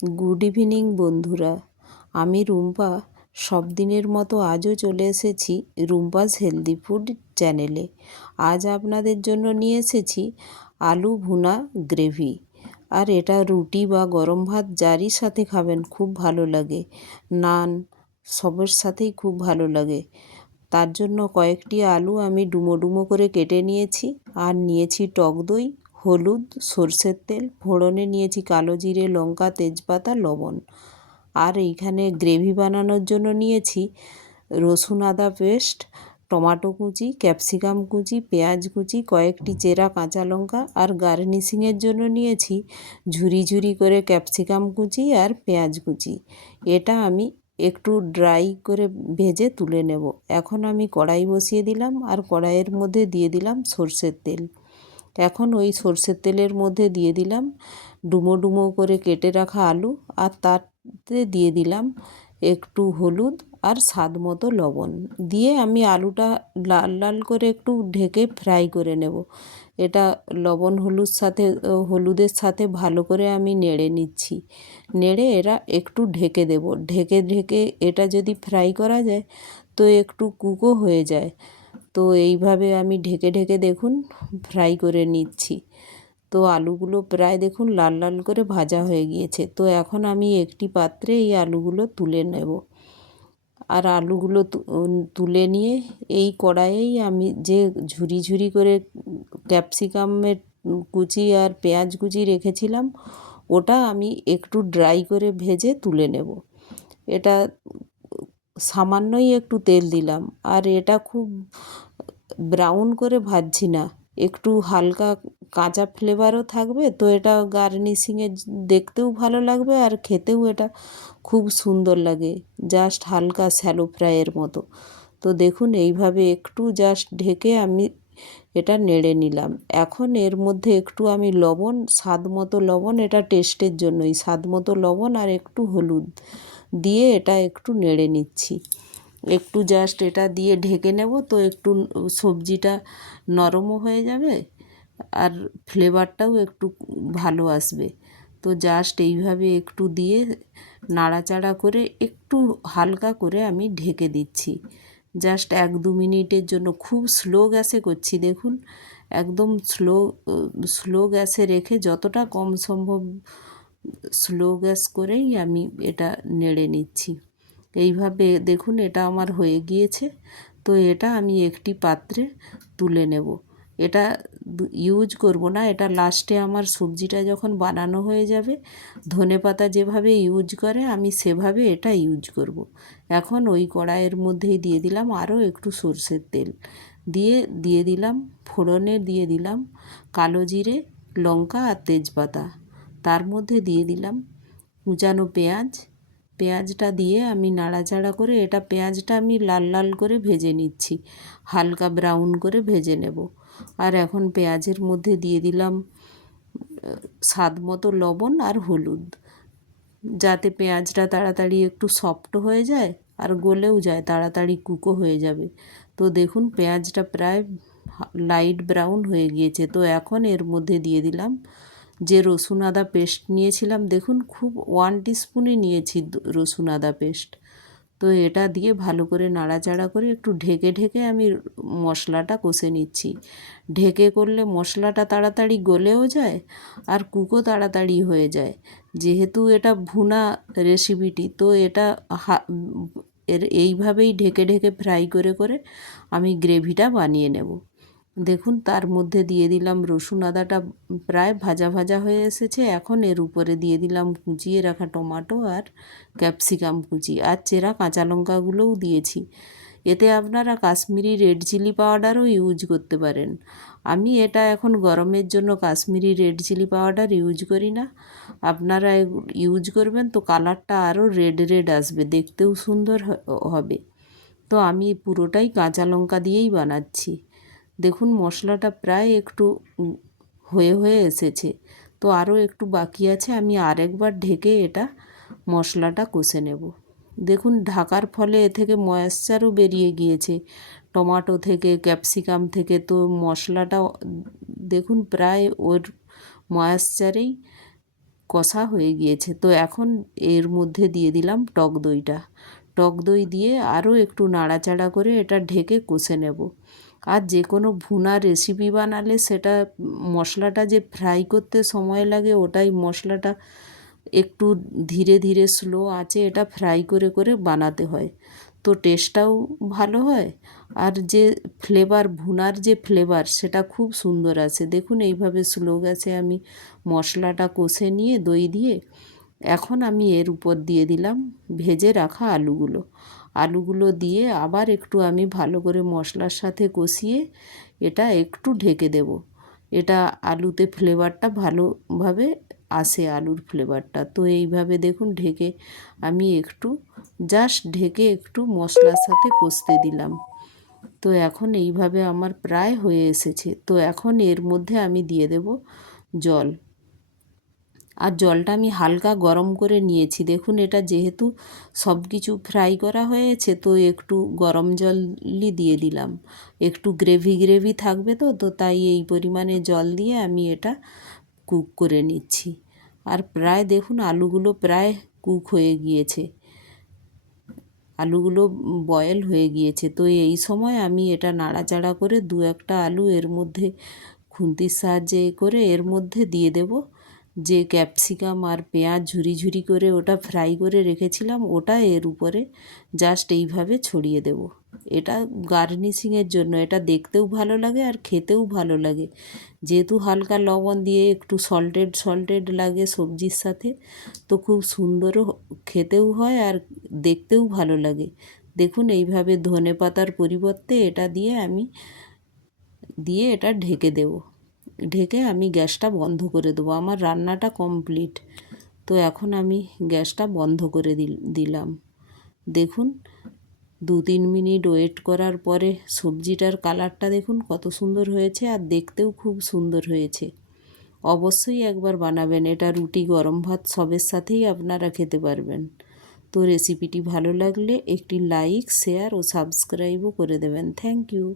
Good evening বন্ধুরা, আমি রুম্পা সব দিনের মতো আজও চলে এসেছি রুম্পাস হেলদি ফুড চ্যানেলে। আজ আপনাদের জন্য নিয়ে এসেছি আলু ভুনা গ্রেভি। আর এটা রুটি বা গরম ভাত যারই সাথে খাবেন খুব ভালো লাগে, নান সবের সাথেই খুব ভালো লাগে। তার জন্য কয়েকটি আলু আমি ডুমো ডুমো করে কেটে নিয়েছি, আর নিয়েছি টক দই, হলুদ, সরষের তেল, ফোড়নে নিয়েছি কালো জিরে, লঙ্কা, তেজপাতা, লবণ। আর এইখানে গ্রেভি বানানোর জন্য নিয়েছি রসুন আদা পেস্ট, টমেটো কুচি, ক্যাপসিকাম কুচি, পেঁয়াজ কুচি, কয়েকটি চেরা কাঁচা লঙ্কা। আর গার্নিশিংয়ের জন্য নিয়েছি ঝুরি ঝুরি করে ক্যাপসিকাম কুচি আর পেঁয়াজ কুচি। এটা আমি একটু ড্রাই করে ভেজে তুলে নেব। এখন আমি কড়াই বসিয়ে দিলাম, আর কড়াইয়ের মধ্যে দিয়ে দিলাম সরষের তেল। এখন ওই সরষের তেলের মধ্যে দিয়ে দিলাম ডুমো ডুমো করে কেটে রাখা আলু, আর তাতে দিয়ে দিলাম একটু হলুদ আর স্বাদ মতো লবণ দিয়ে আমি আলুটা লাল লাল করে একটু ঢেকে ফ্রাই করে নেব। এটা লবণ হলুদের সাথে ভালো করে আমি নেড়ে নিচ্ছি। নেড়ে এরা একটু ঢেকে দেব। ঢেকে ঢেকে এটা যদি ফ্রাই করা যায় তো একটু কুকও হয়ে যায়। তো এইভাবে আমি ঢেকে ঢেকে দেখুন ফ্রাই করে নিচ্ছি। তো আলুগুলো প্রায় দেখুন লাল লাল করে ভাজা হয়ে গিয়েছে। তো এখন আমি একটি পাত্রে এই আলুগুলো তুলে নেব। আর আলুগুলো তুলে নিয়ে এই কড়াইয়েই আমি যে ঝুরি ঝুরি করে ক্যাপসিকামের কুচি আর পেঁয়াজ কুচি রেখেছিলাম, ওটা আমি একটু ড্রাই করে ভেজে তুলে নেব। এটা সামান্যই একটু তেল দিলাম, আর এটা খুব ব্রাউন করে ভাজছি না, একটু হালকা কাঁচা ফ্লেভারও থাকবে। তো এটা গার্নিশিংয়ে দেখতেও ভালো লাগবে, আর খেতেও এটা খুব সুন্দর লাগে, জাস্ট হালকা শ্যালো ফ্রাইয়ের মতো। তো দেখুন এইভাবে একটু জাস্ট ঢেকে আমি এটা নেড়ে নিলাম। এখন এর মধ্যে একটু আমি লবণ, স্বাদ মতো লবণ, এটা টেস্টের জন্যই, স্বাদ মতো লবণ আর একটু হলুদ দিয়ে এটা একটু নেড়ে নিচ্ছি। একটু জাস্ট এটা দিয়ে ঢেকে নেব, তো একটু সবজিটা নরমও হয়ে যাবে আর ফ্লেভারটাও একটু ভালো আসবে। তো জাস্ট এইভাবে একটু দিয়ে নাড়াচাড়া করে একটু হালকা করে আমি ঢেকে দিচ্ছি জাস্ট 1-2 মিনিটের জন্য। খুব স্লো গ্যাসে করছি, দেখুন একদম স্লো গ্যাসে রেখে যতটা কম সম্ভব স্লো গ্যাস করেই আমি এটা নেড়ে নিচ্ছি। এইভাবে দেখুন এটা আমার হয়ে গিয়েছে। তো এটা আমি একটি পাত্রে তুলে নেব। এটা ইউজ করব না, এটা লাস্টে আমার সবজিটা যখন বানানো হয়ে যাবে, ধনেপাতা যেভাবে ইউজ করে আমি সেভাবে এটা ইউজ করব। এখন ওই কড়াইয়ের মধ্যেই দিয়ে দিলাম আরও একটু সরষের তেল, দিয়ে দিলাম ফোড়নে, দিয়ে দিলাম কালো জিরে, লঙ্কা আর তেজপাতা। তার মধ্যে দিয়ে দিলাম কুচানো পেঁয়াজটা দিয়ে আমি নাড়াচাড়া করে এটা পেঁয়াজটা আমি লাল লাল করে ভেজে নিচ্ছি, হালকা ব্রাউন করে ভেজে নেব। আর এখন পেঁয়াজের মধ্যে দিয়ে দিলাম স্বাদ মতো লবণ আর হলুদ, যাতে পেঁয়াজটা তাড়াতাড়ি একটু সফট হয়ে যায় আর গলেও যায়, তাড়াতাড়ি কুকও হয়ে যাবে। তো দেখুন পেঁয়াজটা প্রায় লাইট ব্রাউন হয়ে গিয়েছে। তো এখন এর মধ্যে দিয়ে দিলাম যে রসুন আদা পেস্ট নিয়েছিলাম, দেখুন খুব 1 টিস্পুনই নিয়েছি রসুন আদা পেস্ট। তো এটা দিয়ে ভালো করে নাড়াচাড়া করে একটু ঢেকে ঢেকে আমি মশলাটা কষে নিচ্ছি। ঢেকে করলে মশলাটা তাড়াতাড়ি গলেও যায় আর কুকও তাড়াতাড়ি হয়ে যায়। যেহেতু এটা ভুনা রেসিপিটি, তো এটা এইভাবেই ঢেকে ঢেকে ফ্রাই করে করে আমি গ্রেভিটা বানিয়ে নেব। দেখুন তার মধ্যে দিয়ে দিলাম রসুন আদাটা প্রায় ভাজা ভাজা হয়ে এসেছে। এখন এর উপরে দিয়ে দিলাম কুচিয়ে রাখা টমেটো আর ক্যাপসিকাম কুচি, আর চেরা কাঁচা লঙ্কাগুলোও দিয়েছি। এতে আপনারা কাশ্মীরি রেড চিলি পাউডারও ইউজ করতে পারেন। আমি এটা এখন গরমের জন্য Kashmiri red chilli powder use করি না। আপনারা ইউজ করবেন তো কালারটা আরও রেড রেড আসবে, দেখতেও সুন্দর হবে। তো আমি পুরোটাই কাঁচা লঙ্কা দিয়েই বানাচ্ছি। দেখুন মশলাটা প্রায় একটু হয়ে হয়ে এসেছে, তো আরও একটু বাকি আছে। আমি আরেকবার ঢেকে এটা মশলাটা কষে নেব। দেখুন ঢাকার ফলে এ থেকে ময়েশ্চারও বেরিয়ে গিয়েছে টমেটো থেকে, ক্যাপসিকাম থেকে। তো মশলাটা দেখুন প্রায় ওর ময়েশ্চারেই কষা হয়ে গিয়েছে। তো এখন এর মধ্যে দিয়ে দিলাম টক দইটা। টক দই দিয়ে আরও একটু নাড়াচাড়া করে এটা ঢেকে কষে নেব। আর যে কোনো ভুনা রেসিপি বানালে সেটা মশলাটা যে ফ্রাই করতে সময় লাগে, ওটাই মশলাটা একটু ধীরে ধীরে স্লো আঁচে এটা ফ্রাই করে করে বানাতে হয়, তো টেস্টটাও ভালো হয়। আর যে ফ্লেভার, ভুনার যে ফ্লেভার সেটা খুব সুন্দর আসে। দেখুন এইভাবে স্লো গ্যাসে আমি মশলাটা কষে নিয়ে দই দিয়ে এখন আমি এর উপর দিয়ে দিলাম ভেজে রাখা আলুগুলো। আলুগুলো দিয়ে আবার একটু আমি ভালো করে মশলার সাথে কষিয়ে এটা একটু ঢেকে দেব। এটা আলুতে ফ্লেভারটা ভালোভাবে আসে, আলুর ফ্লেভারটা। তো এইভাবে দেখুন ঢেকে আমি একটু জাস্ট ঢেকে একটু মশলার সাথে কষতে দিলাম। তো এখন এইভাবে আমার প্রায় হয়ে এসেছে। তো এখন এর মধ্যে আমি দিয়ে দেব জল। আর জলটা আমি হালকা গরম করে নিয়েছি। দেখুন এটা যেহেতু সব কিছু ফ্রাই করা হয়েছে, তো একটু গরম জলই দিয়ে দিলাম। একটু গ্রেভি গ্রেভি থাকবে, তো তাই এই পরিমাণে জল দিয়ে আমি এটা কুক করে নিচ্ছি। আর প্রায় দেখুন আলুগুলো প্রায় কুক হয়ে গিয়েছে, আলুগুলো বয়েল হয়ে গিয়েছে। তো এই সময় আমি এটা নাড়াচাড়া করে দু একটা আলু এর মধ্যে খুন্তির সাহায্যে করে এর মধ্যে দিয়ে দেব। যে ক্যাপসিকাম আর পেঁয়াজ ঝুরি ঝুরি করে ওটা ফ্রাই করে রেখেছিলাম, ওটা এর উপরে জাস্ট এইভাবে ছড়িয়ে দেব। এটা গার্নিশিংয়ের জন্য, এটা দেখতেও ভালো লাগে আর খেতেও ভালো লাগে। যেহেতু হালকা লবণ দিয়ে একটু সল্টেড সল্টেড লাগে সবজির সাথে, তো খুব সুন্দরও খেতেও হয় আর দেখতেও ভালো লাগে। দেখুন এইভাবে ধনেপাতার পরিবর্তে এটা দিয়ে আমি এটা ঢেকে দেব। ঢেকে আমি গ্যাসটা বন্ধ করে দেবো। আমার রান্নাটা কমপ্লিট। তো এখন আমি গ্যাসটা বন্ধ করে দিলাম। দেখুন 2-3 মিনিট ওয়েট করার পরে সবজিটার কালারটা দেখুন কত সুন্দর হয়েছে, আর দেখতেও খুব সুন্দর হয়েছে। অবশ্যই একবার বানাবেন, এটা রুটি, গরম ভাত সবের সাথেই আপনারা খেতে পারবেন। তো রেসিপিটি ভালো লাগলে একটি লাইক, শেয়ার ও সাবস্ক্রাইবও করে দেবেন। Thank you.